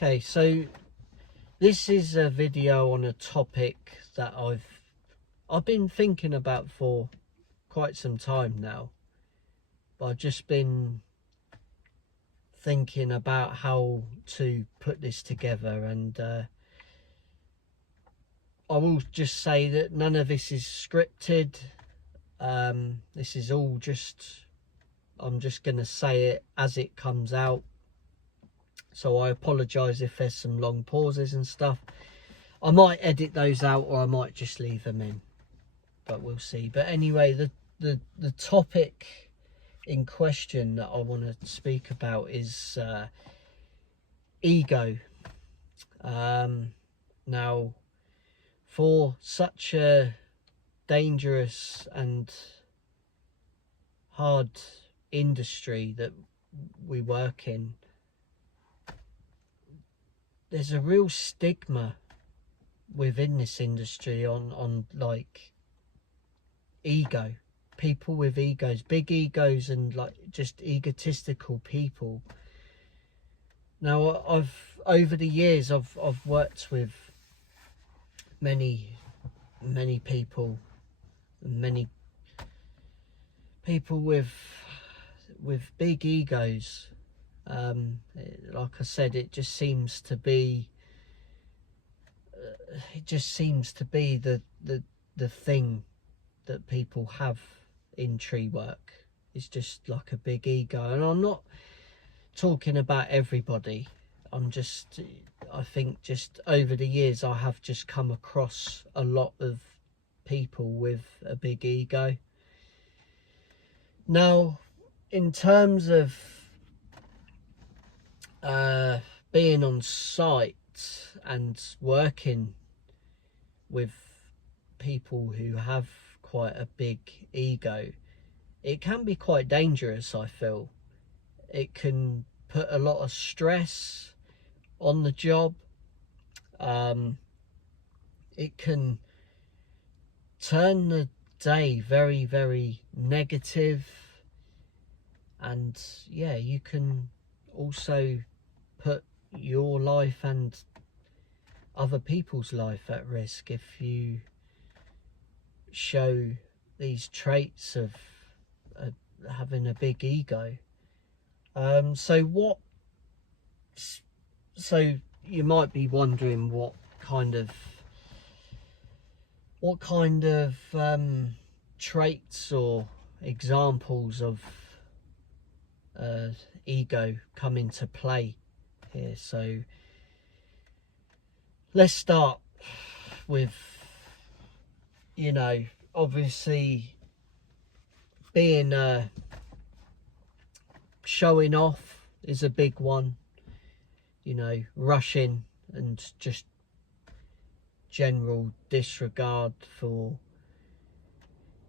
Okay, so this is a video on a topic that I've been thinking about for quite some time now, but I've just been thinking about how to put this together, and I will just say that none of this is scripted. This is all just, I'm just gonna say it as it comes out. So I apologise if there's some long pauses and stuff. I might edit those out, or I might just leave them in, but we'll see. But anyway, the topic in question that I want to speak about is ego. Now, for such a dangerous and hard industry that we work in, there's a real stigma within this industry on like ego, people with egos, big egos, and like just egotistical people. Now, over the years I've worked with many people, many people with big egos. Like I said, it just seems to be the thing that people have in tree work. It's just like a big ego, and I'm not talking about everybody. I think just over the years I have just come across a lot of people with a big ego. Now, in terms of being on site and working with people who have quite a big ego, it can be quite dangerous. I feel it can put a lot of stress on the job. It can turn the day very, very negative, and yeah, you can also put your life and other people's life at risk if you show these traits of having a big ego. So you might be wondering what kind of traits or examples of ego come into play here. So let's start with, obviously being showing off is a big one. Rushing and just general disregard for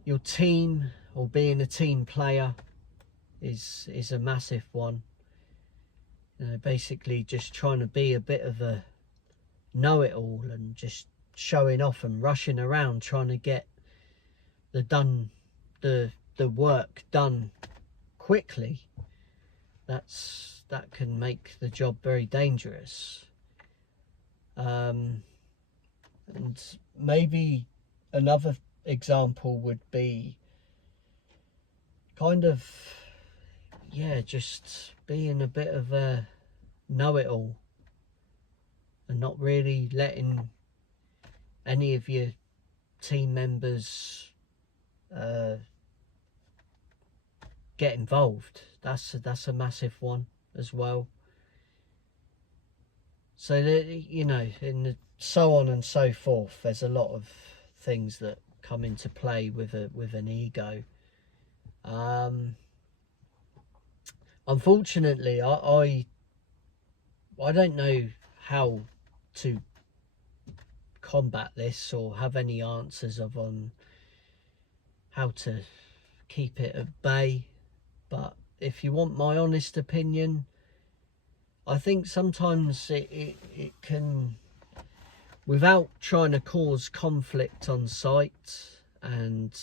your team, or being a team player, is a massive one. Basically just trying to be a bit of a know-it-all and just showing off and rushing around trying to get the work done quickly. That can make the job very dangerous. And maybe another example would be just being a bit of a know-it-all and not really letting any of your team members get involved. That's a massive one as well. So that, so on and so forth. There's a lot of things that come into play with an ego. Unfortunately, I don't know how to combat this or have any answers on how to keep it at bay. But if you want my honest opinion, I think sometimes it can, without trying to cause conflict on site and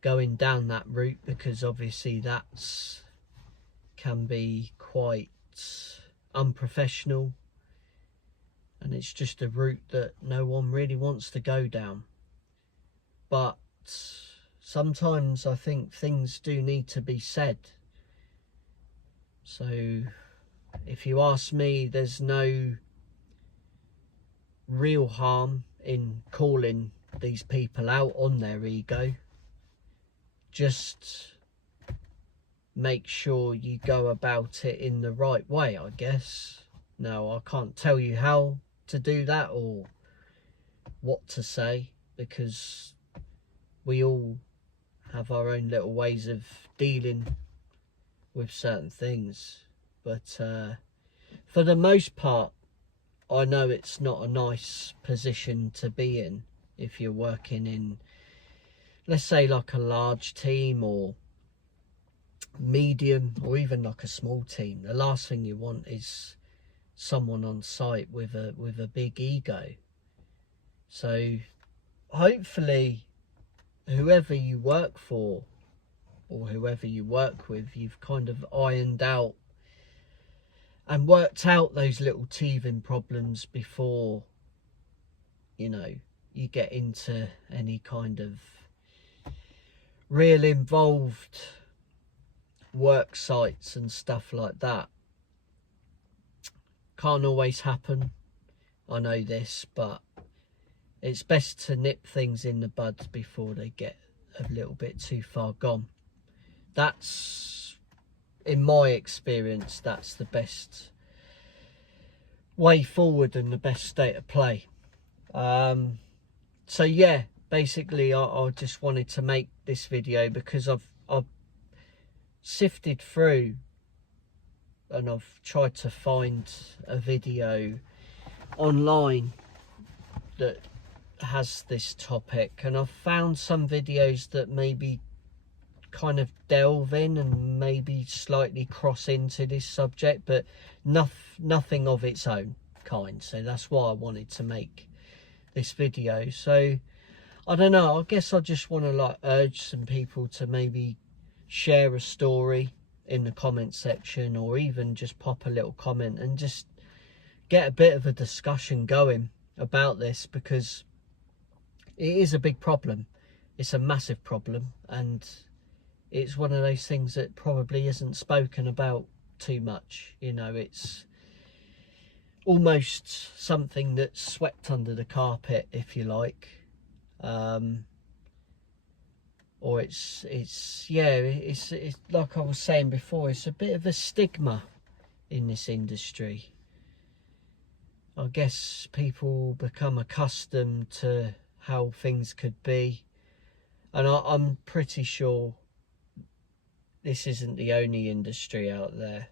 going down that route, because obviously can be quite unprofessional, and it's just a route that no one really wants to go down. But sometimes I think things do need to be said. So if you ask me, there's no real harm in calling these people out on their ego. Just make sure you go about it in the right way, I guess. Now, I can't tell you how to do that or what to say, because we all have our own little ways of dealing with certain things. But for the most part, I know it's not a nice position to be in if you're working in, let's say, like a large team or medium, or even like a small team. The last thing you want is someone on site with a big ego. So hopefully whoever you work for or whoever you work with, you've kind of ironed out and worked out those little teething problems before, you know, you get into any kind of real involved work sites and stuff like that. Can't always happen, I know this, but it's best to nip things in the bud before they get a little bit too far gone. That's, in my experience, that's the best way forward and the best state of play. So yeah, basically I just wanted to make this video because I've sifted through and I've tried to find a video online that has this topic, and I've found some videos that maybe kind of delve in and maybe slightly cross into this subject, but nothing of its own kind. So that's why I wanted to make this video. So I don't know, I guess I just want to like urge some people to maybe share a story in the comment section, or even just pop a little comment and just get a bit of a discussion going about this, because it is a big problem. It's a massive problem, and it's one of those things that probably isn't spoken about too much. You know, it's almost something that's swept under the carpet, if you like. Or it's like I was saying before, it's a bit of a stigma in this industry. I guess people become accustomed to how things could be, and I'm pretty sure this isn't the only industry out there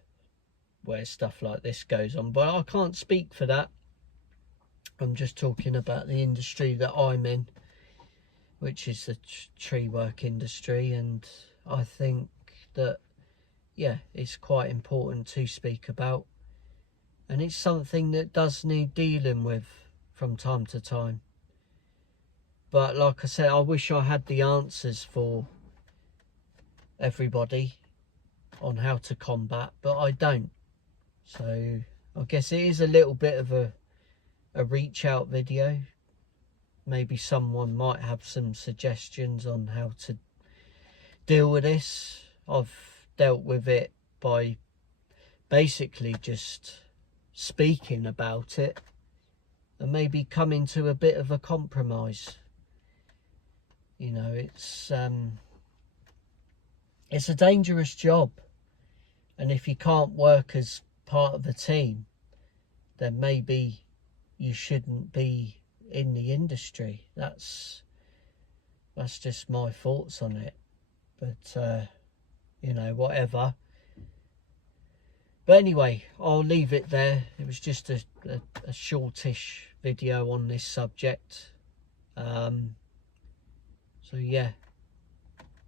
where stuff like this goes on, but I can't speak for that. I'm just talking about the industry that I'm in, which is the tree work industry, and I think that, yeah, it's quite important to speak about, and it's something that does need dealing with from time to time. But like I said, I wish I had the answers for everybody on how to combat, but I don't. So I guess it is a little bit of a reach out video. Maybe someone might have some suggestions on how to deal with this. I've dealt with it by basically just speaking about it and maybe coming to a bit of a compromise. You know, it's a dangerous job, and if you can't work as part of a team, then maybe you shouldn't be in the industry. That's just my thoughts on it. But you know, whatever. But anyway, I'll leave it there. It was just a shortish video on this subject. So yeah,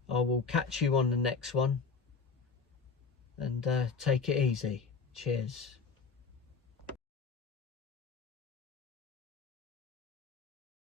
I will catch you on the next one, and take it easy. Cheers.